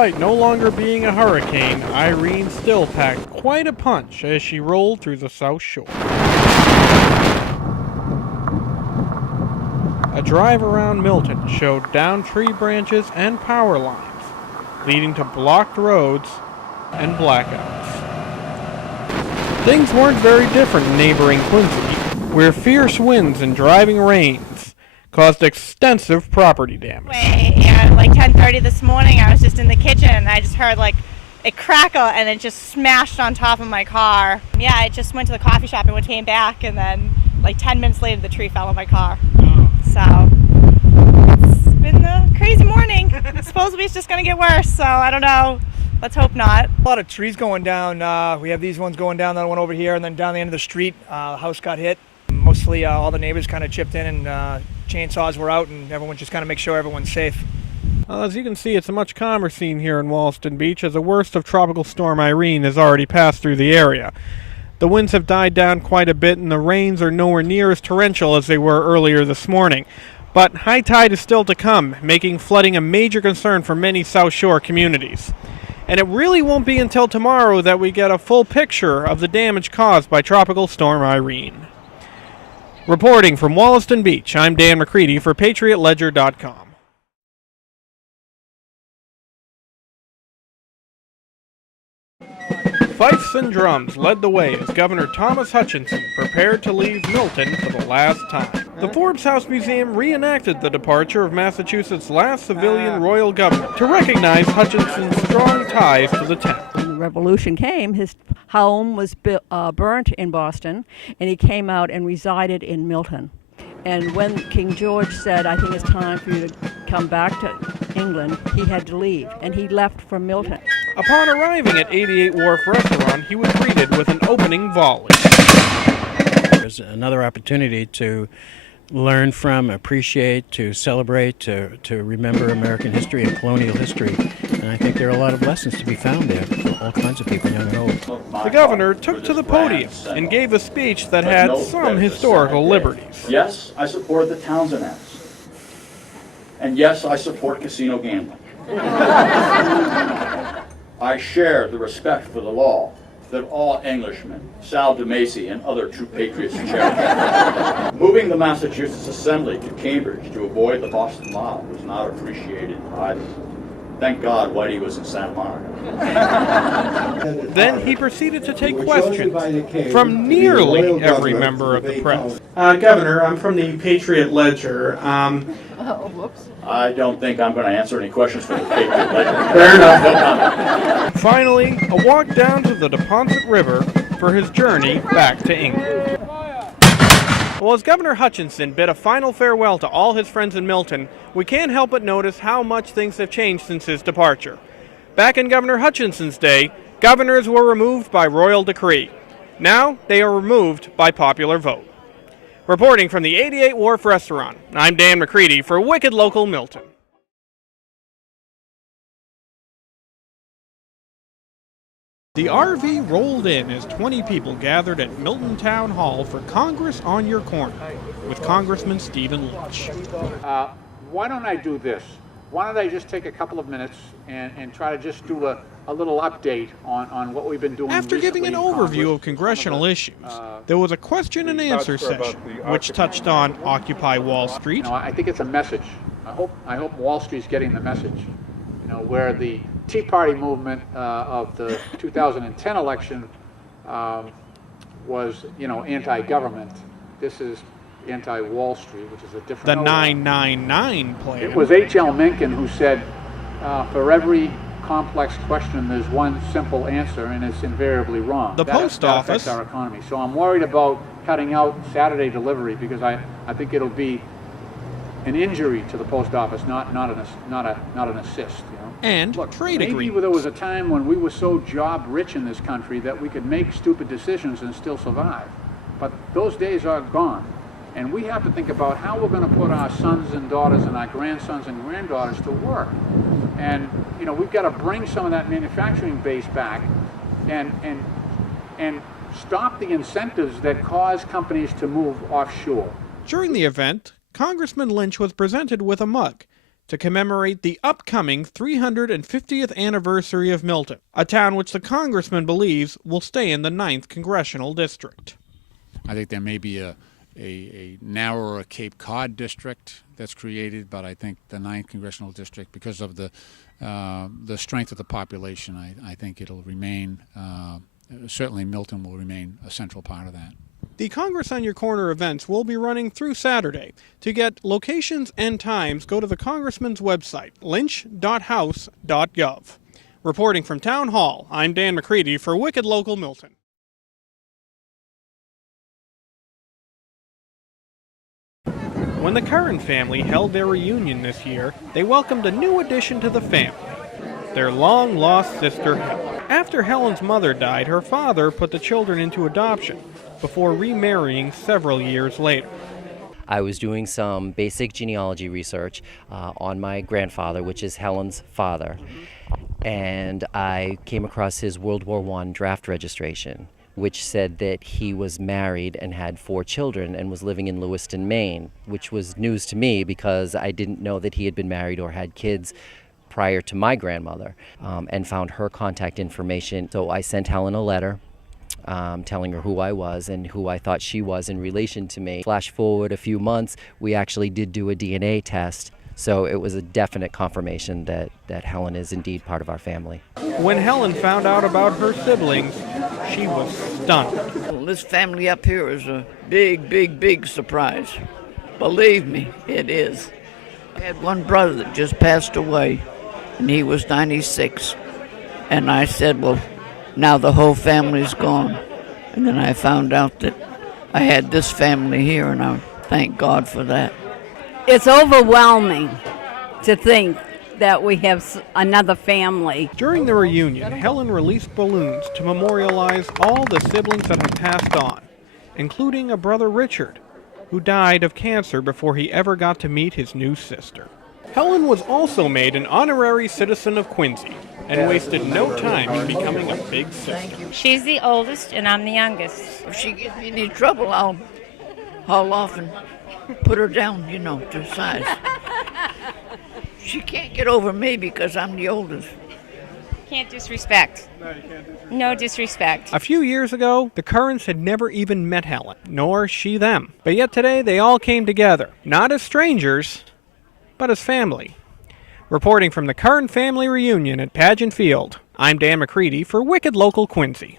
despite no longer being a hurricane, Irene still packed quite a punch as she rolled through the South Shore. A drive around Milton showed downed tree branches and power lines, leading to blocked roads and blackouts. Things weren't very different in neighboring Quincy, where fierce winds and driving rains caused extensive property damage. Yeah, like 10:30 this morning, I was just in the kitchen and I just heard like a crackle and it just smashed on top of my car. Yeah, I just went to the coffee shop and came back, and then like 10 minutes later the tree fell on my car. So it's been a crazy morning. Supposedly it's just going to get worse, so I don't know. Let's hope not. A lot of trees going down. We have these ones going down, that one over here, and then down the end of the street, house got hit. Mostly all the neighbors kind of chipped in, and chainsaws were out, and everyone just kind of make sure everyone's safe. Well, as you can see, it's a much calmer scene here in Wollaston Beach, as the worst of Tropical Storm Irene has already passed through the area. The winds have died down quite a bit, and the rains are nowhere near as torrential as they were earlier this morning. But high tide is still to come, making flooding a major concern for many South Shore communities. And it really won't be until tomorrow that we get a full picture of the damage caused by Tropical Storm Irene. Reporting from Wollaston Beach, I'm Dan McCready for PatriotLedger.com. Fifes and drums led the way as Governor Thomas Hutchinson prepared to leave Milton for the last time. The Forbes House Museum reenacted the departure of Massachusetts' last civilian royal governor to recognize Hutchinson's strong ties to the town. When the revolution came, his home was burnt in Boston, and he came out and resided in Milton. And when King George said, "I think it's time for you to come back to England," he had to leave, and he left for Milton. Upon arriving at 88 Wharf Restaurant, he was greeted with an opening volley. There's another opportunity to learn from, appreciate, to celebrate, to remember American history and colonial history. And I think there are a lot of lessons to be found there for all kinds of people, young and old. The governor took to the podium and gave a speech that had some historical liberties. Yes, I support the Townsend Acts. And yes, I support casino gambling. I share the respect for the law that all Englishmen, Sal DeMacy, and other true patriots cherish. Moving the Massachusetts Assembly to Cambridge to avoid the Boston mob was not appreciated either. Thank God Whitey was in Santa Monica. Then he proceeded to take questions from nearly every member of the press. Governor, I'm from the Patriot Ledger. I don't think I'm going to answer any questions for the Patriot Ledger. Fair enough. Finally, a walk down to the Neponset River for his journey back to England. Well, as Governor Hutchinson bid a final farewell to all his friends in Milton, we can't help but notice how much things have changed since his departure. Back in Governor Hutchinson's day, governors were removed by royal decree. Now, they are removed by popular vote. Reporting from the 88 Wharf Restaurant, I'm Dan McCready for Wicked Local Milton. The RV rolled in as 20 people gathered at Milton Town Hall for Congress on Your Corner with Congressman Stephen Lynch. Why don't I do this? Why don't I just take a couple of minutes and try to just do a little update on what we've been doing. After giving an overview of congressional issues, there was a question and answer session which touched on Occupy Wall Street. I think it's a message. I hope Wall Street's getting the message. Where the Tea Party movement of the 2010 election was, anti-government. This is anti-Wall Street, which is a different. The 999 plan. It was H.L. Mencken who said, for every complex question, there's one simple answer, and it's invariably wrong. The post office. That affects our economy. So I'm worried about cutting out Saturday delivery because I think it'll be an injury to the post office, not an assist. And look, trade maybe agreements. there was a time when we were so job rich in this country that we could make stupid decisions and still survive. But those days are gone. And we have to think about how we're going to put our sons and daughters and our grandsons and granddaughters to work. And we've got to bring some of that manufacturing base back and stop the incentives that cause companies to move offshore. During the event, Congressman Lynch was presented with a mug to commemorate the upcoming 350th anniversary of Milton, a town which the congressman believes will stay in the 9th Congressional District. I think there may be a narrower Cape Cod district that's created, but I think the 9th Congressional District, because of the strength of the population, I think it'll remain, certainly Milton will remain a central part of that. The Congress on Your Corner events will be running through Saturday. To get locations and times, go to the Congressman's website, lynch.house.gov. Reporting from Town Hall, I'm Dan McCready for Wicked Local Milton. When the Curran family held their reunion this year, they welcomed a new addition to the family, their long-lost sister Helen. After Helen's mother died, her father put the children into adoption before remarrying several years later. I was doing some basic genealogy research on my grandfather, which is Helen's father, and I came across his World War I draft registration, which said that he was married and had 4 children and was living in Lewiston, Maine, which was news to me because I didn't know that he had been married or had kids prior to my grandmother, and found her contact information. So I sent Helen a letter telling her who I was and who I thought she was in relation to me. Flash forward a few months, we actually did do a DNA test, so it was a definite confirmation that Helen is indeed part of our family. When Helen found out about her siblings, she was stunned. Well, this family up here is a big, big, big surprise. Believe me, it is. I had one brother that just passed away, and he was 96. And I said, well, now the whole family's gone. And then I found out that I had this family here, and I thank God for that. It's overwhelming to think that we have another family. During the reunion, Helen released balloons to memorialize all the siblings that had passed on, including a brother Richard, who died of cancer before he ever got to meet his new sister. Helen was also made an honorary citizen of Quincy and wasted no time in becoming a big sister. She's the oldest and I'm the youngest. If she gives me any trouble, I'll haul off and put her down, to size. She can't get over me because I'm the oldest. Can't disrespect. No disrespect. A few years ago, the Currans had never even met Helen, nor she them. But yet today, they all came together, not as strangers, but as family. Reporting from the Curran family reunion at Pageant Field, I'm Dan McCready for Wicked Local Quincy.